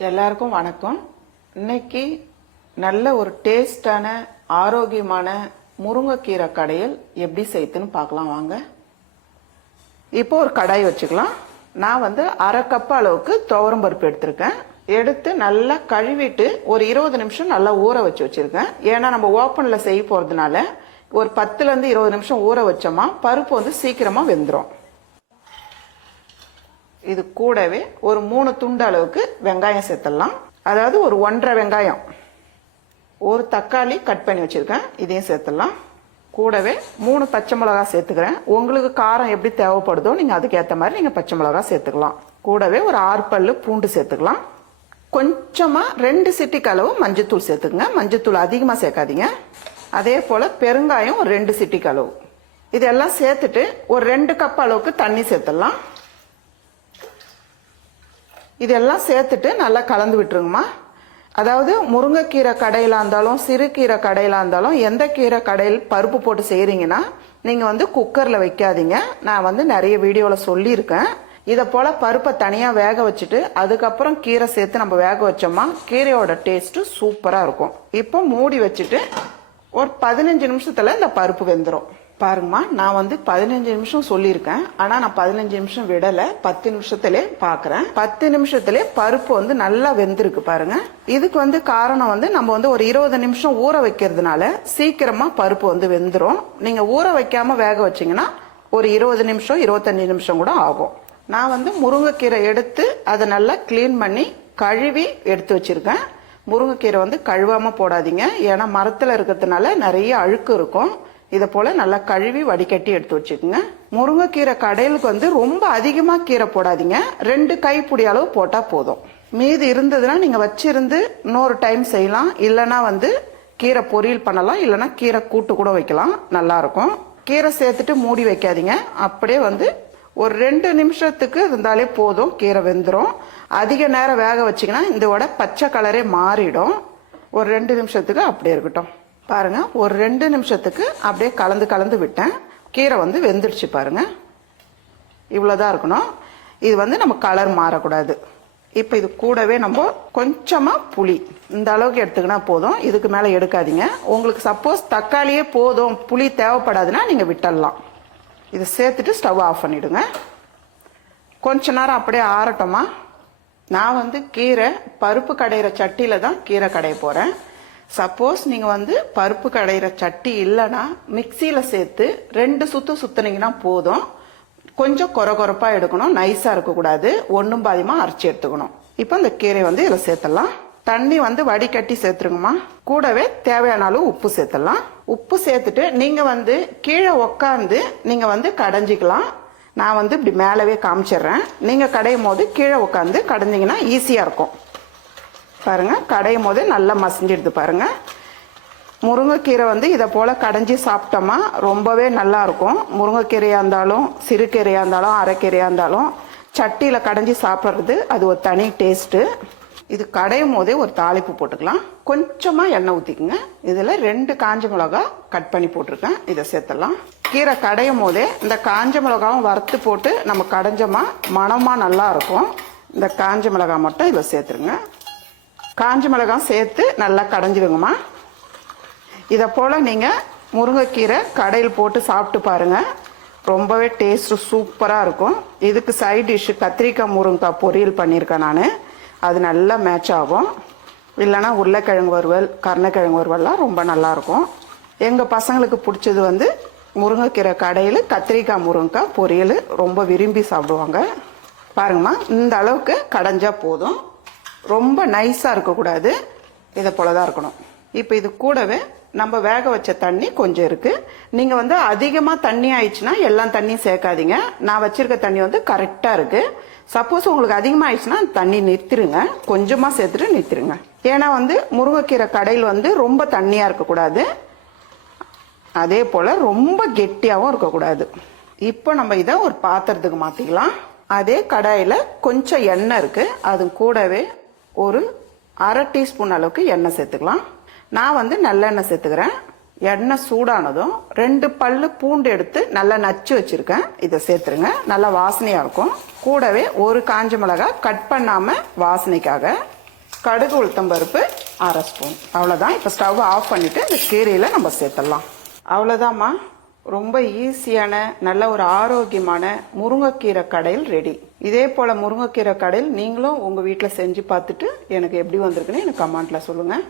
எல்லாருக்கும் வணக்கம். இன்னைக்கு நல்ல ஒரு டேஸ்டான ஆரோக்கியமான முருங்கைக்கீரை கடையில் எப்படி செய்யுதுன்னு பார்க்கலாம் வாங்க. இப்போ ஒரு கடாய் வச்சுக்கலாம். நான் வந்து அரை கப் அளவுக்கு துவரம் பருப்பு எடுத்திருக்கேன். எடுத்து நல்லா கழுவிட்டு ஒரு இருபது நிமிஷம் நல்லா ஊற வச்சு வச்சுருக்கேன். ஏன்னா நம்ம ஓப்பனில் செய்ய போகிறதுனால ஒரு பத்துலேருந்து இருபது நிமிஷம் ஊற வச்சோமா பருப்பு வந்து சீக்கிரமாக வெந்துடும் இது கூடவே ஒரு மூணு துண்டு அளவுக்கு வெங்காயம் சேர்த்துடலாம். அதாவது ஒரு ஒன்றரை வெங்காயம். ஒரு தக்காளி கட் பண்ணி வச்சுருக்கேன். இதையும் சேர்த்துடலாம். கூடவே மூணு பச்சை மிளகா சேர்த்துக்கிறேன். உங்களுக்கு காரம் எப்படி தேவைப்படுதோ நீங்கள் அதுக்கேற்ற மாதிரி நீங்கள் பச்சை மிளகா சேர்த்துக்கலாம். கூடவே ஒரு ஆறு பல்லு பூண்டு சேர்த்துக்கலாம். கொஞ்சமாக ரெண்டு சிட்டிக்கு அளவு மஞ்சத்தூள் சேர்த்துக்குங்க. மஞ்சத்தூள் அதிகமாக சேர்க்காதீங்க. அதே போல் பெருங்காயம் ஒரு ரெண்டு சிட்டிக்கு அளவு. இதெல்லாம் சேர்த்துட்டு ஒரு ரெண்டு கப் அளவுக்கு தண்ணி சேர்த்துடலாம். இதெல்லாம் சேர்த்துட்டு நல்லா கலந்து விட்டுருங்கம்மா. அதாவது முருங்கைக்கீரை கடையிலாக இருந்தாலும் சிறுகீரை கடையிலாக இருந்தாலும் எந்த கீரை கடையில் பருப்பு போட்டு செய்கிறீங்கன்னா நீங்கள் வந்து குக்கரில் வைக்காதீங்க. நான் வந்து நிறைய வீடியோவில் சொல்லியிருக்கேன். இதை போல் பருப்பை தனியாக வேக வச்சுட்டு அதுக்கப்புறம் கீரை சேர்த்து நம்ம வேக வச்சோமா கீரையோட டேஸ்ட்டு சூப்பராக இருக்கும். இப்போ மூடி வச்சுட்டு ஒரு பதினஞ்சு நிமிஷத்தில் இந்த பருப்பு வெந்துடும் பாருங்கம்மா நான் வந்து பதினஞ்சு நிமிஷம் சொல்லியிருக்கேன். ஆனால் நான் பதினஞ்சு நிமிஷம் விடலை. பத்து நிமிஷத்துலேயே பார்க்குறேன் பத்து நிமிஷத்துலேயே பருப்பு வந்து நல்லா வெந்திருக்கு பாருங்க. இதுக்கு வந்து காரணம் வந்து நம்ம வந்து ஒரு இருபது நிமிஷம் ஊற வைக்கிறதுனால சீக்கிரமாக பருப்பு வந்து வெந்துடும் நீங்கள் ஊற வைக்காமல் வேக வச்சிங்கன்னா ஒரு இருபது நிமிஷம் இருபத்தஞ்சு நிமிஷம் கூட ஆகும். நான் வந்து முருங்கைக்கீரை எடுத்து அதை நல்லா க்ளீன் பண்ணி கழுவி எடுத்து வச்சுருக்கேன். முருங்கைக்கீரை வந்து கழுவாமல் போடாதீங்க. ஏன்னா மரத்தில் இருக்கிறதுனால நிறைய அழுக்கு இருக்கும். இதை போல நல்லா கழுவி வடிகட்டி எடுத்து வச்சுக்கோங்க. முருங்கைக்கீரை கடையிலுக்கு வந்து ரொம்ப அதிகமாக கீரை போடாதீங்க. ரெண்டு கைப்பிடி அளவு போட்டால் போதும். மீதி இருந்ததுன்னா நீங்கள் வச்சிருந்து இன்னொரு டைம் செய்யலாம். இல்லைன்னா வந்து கீரை பொரியல் பண்ணலாம். இல்லைன்னா கீரை கூட்டு கூட வைக்கலாம். நல்லாயிருக்கும் கீரை சேர்த்துட்டு மூடி வைக்காதீங்க. அப்படியே வந்து ஒரு ரெண்டு நிமிஷத்துக்கு இருந்தாலே போதும். கீரை வெந்துடும் அதிக நேரம் வேக வச்சிங்கன்னா இதோட பச்சை கலரே மாறிடும். ஒரு ரெண்டு நிமிஷத்துக்கு அப்படியே இருக்கட்டும். பாருங்க ஒரு ரெண்டு நிமிஷத்துக்கு அப்படியே கலந்து கலந்து விட்டேன். கீரை வந்து வெந்துடுச்சு பாருங்க. இவ்வளோதான் இருக்கணும். இது வந்து நம்ம கலர் மாறக்கூடாது. இப்போ இது கூடவே நம்ம கொஞ்சமாக புளி. இந்த அளவுக்கு எடுத்துக்கினா போதும். இதுக்கு மேலே எடுக்காதீங்க. உங்களுக்கு சப்போஸ் தக்காளியே போதும் புளி தேவைப்படாதுன்னா நீங்கள் விட்டுடலாம். இதை சேர்த்துட்டு ஸ்டவ் ஆஃப் பண்ணிவிடுங்க கொஞ்ச நேரம் அப்படியே ஆறட்டோமா? நான் வந்து கீரை பருப்பு கடையிற சட்டியில் தான் கீரை கடைய போகிறேன் சப்போஸ் நீங்கள் வந்து பருப்பு கடையிற சட்டி இல்லைன்னா மிக்சியில் சேர்த்து ரெண்டு சுற்று சுற்றுனீங்கன்னா போதும். கொஞ்சம் கொர கொரப்பாக எடுக்கணும் நைஸாக இருக்கக்கூடாது. ஒன்றும் பாதியமாக அரைச்சி எடுத்துக்கணும். இப்போ இந்த கீரை வந்து இதில் சேர்த்துடலாம். தண்ணி வந்து வடிகட்டி சேர்த்துருங்கம்மா. கூடவே தேவையான அளவு உப்பு சேர்த்துடலாம். உப்பு சேர்த்துட்டு நீங்கள் வந்து கீழே உக்காந்து நீங்கள் வந்து கடைஞ்சிக்கலாம். நான் வந்து இப்படி மேலவே காமிச்சிடுறேன். நீங்கள் கடையும் போது கீழே உட்காந்து கடைஞ்சிங்கன்னா ஈஸியாக இருக்கும். பாருங்கள் கடையும் போதே நல்லா மசிஞ்சிடுது பாருங்க. முருங்கைக்கீரை வந்து இதை போல் கடைஞ்சி சாப்பிட்டோமா ரொம்பவே நல்லாயிருக்கும் முருங்கைக்கீரையாக இருந்தாலும் சிறுக்கீரையாக இருந்தாலும் அரைக்கீரையாக இருந்தாலும் சட்டியில் கடைஞ்சி சாப்பிட்றது அது ஒரு தனி டேஸ்ட்டு. இது கடையும் போதே ஒரு தாளிப்பு போட்டுக்கலாம். கொஞ்சமாக எண்ணெய் ஊத்திக்குங்க. இதில் ரெண்டு காஞ்ச மிளகா கட் பண்ணி போட்டிருக்கேன். இதை சேர்த்துடலாம். கீரை கடையும் போதே இந்த காஞ்ச மிளகாவும் வறுத்து போட்டு நம்ம கடைஞ்சோமா மனமாக நல்லாயிருக்கும் இந்த காஞ்ச மிளகா மட்டும் இதில் சேர்த்துருங்க. காஞ்ச மிளகாய் சேர்த்து நல்லா கடைஞ்சிடுங்கம்மா. இதை போல் நீங்கள் முருங்கைக்கீரை கடையில் போட்டு சாப்பிட்டு பாருங்கள் ரொம்பவே டேஸ்ட்டு சூப்பராக இருக்கும். இதுக்கு சைட் டிஷ்ஷு கத்திரிக்காய் முருங்கைக்காய் பொரியல் பண்ணியிருக்கேன் நான். அது நல்லா மேட்ச் ஆகும். இல்லைன்னா உருளைக்கிழங்கு வறுவல் கருணைக்கிழங்கு வறுவல்லாம் ரொம்ப நல்லாயிருக்கும் எங்கள் பசங்களுக்கு பிடிச்சது வந்து முருங்கைக்கீரை கடையில் கத்திரிக்காய் முருங்கைக்காய் பொரியல் ரொம்ப விரும்பி சாப்பிடுவாங்க. பாருங்கம்மா இந்த அளவுக்கு கடைஞ்சால் போதும். ரொம்ப நைஸாக இருக்கக்கூடாது. இதை போல தான் இருக்கணும். இப்போ இது கூடவே நம்ம வேக வச்ச தண்ணி கொஞ்சம் இருக்குது நீங்கள் வந்து அதிகமாக தண்ணி ஆயிடுச்சுன்னா எல்லாம் தண்ணியும் சேர்க்காதீங்க. நான் வச்சுருக்க தண்ணி வந்து கரெக்டாக இருக்குது சப்போஸ் உங்களுக்கு அதிகமாக ஆயிடுச்சுன்னா அந்த தண்ணி நிறுத்திடுங்க கொஞ்சமாக சேர்த்துட்டு நிறுத்திடுங்க ஏன்னா வந்து முருங்கைக்கீரை கடையில் வந்து ரொம்ப தண்ணியாக இருக்கக்கூடாது. அதே போல் ரொம்ப கெட்டியாகவும் இருக்கக்கூடாது. இப்போ நம்ம இதை ஒரு பாத்திரத்துக்கு மாற்றிக்கலாம் அதே கடாயில் கொஞ்சம் எண்ணெய் இருக்குது அது கூடவே ஒரு அரை டீஸ்பூன் அளவுக்கு எண்ணெய் சேர்த்துக்கலாம். நான் வந்து நல்லெண்ணெய் சேர்த்துக்கிறேன். எண்ணெய் சூடானதும் ரெண்டு பல்லு பூண்டு எடுத்து நல்லா நச்சு வச்சுருக்கேன். இதை சேர்த்துருங்க. நல்லா வாசனையாக இருக்கும். கூடவே ஒரு காஞ்ச மிளகாய் கட் பண்ணாமல் வாசனைக்காக கடுகு உளுத்தம் பருப்பு அரை ஸ்பூன். அவ்வளோதான் இப்போ ஸ்டவ் ஆஃப் பண்ணிவிட்டு இந்த கீரையில் நம்ம சேர்த்துடலாம். அவ்வளோதாம்மா ரொம்ப ஈஸியான நல்ல ஒரு ஆரோக்கியமான முருங்கைக்கீரை கடையில் ரெடி இதே போல் முருங்கைக்கீரை கடையில் நீங்களும் உங்கள் வீட்டில் செஞ்சு பார்த்துட்டு எனக்கு எப்படி வந்திருக்குன்னு எனக்கு கமெண்ட்டில் சொல்லுங்கள்